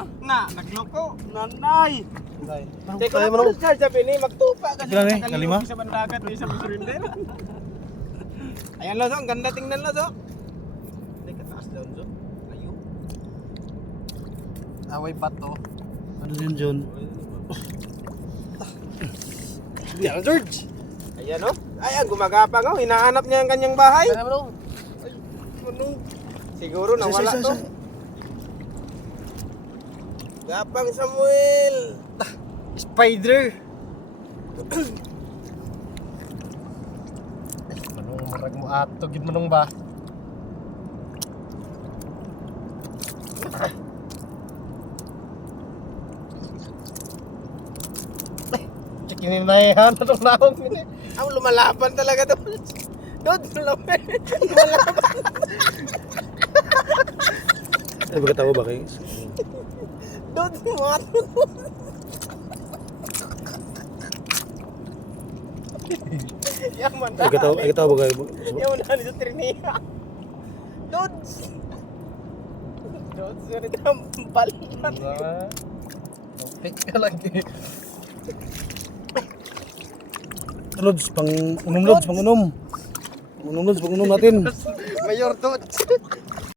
nagloko. Nanay. Teko na mo charge sabi ni magtupa kasi Ilan eh? nakalimutan Kalima? sa bandagat ni sa surrender. Ayan lo, ang ganda tingnan lo, so. Teka taas down, so. Ayo. Away bato. Ano din John? Yan George. Ayan oh. Ayan gumagapang oh, hinahanap niya ang kanyang bahay. Ano? Siguro nawala to. Gapang Samuel. Spider. Manong marag mo ato gid manong ba? Kini na yan atong naong ini. Ang lumalaban talaga to. Dod, lumalaban. Ay baka tawo ba kayo? Dod, mato. Yaman na. Ay tawo ba kayo? Yaman na ni sa Trinidad. Dod. Dod, sorry tampal. Pick ka lagi. Lods, pang unom lods, pang unom. Pang unom lods, pang unom natin. Mayor Dod.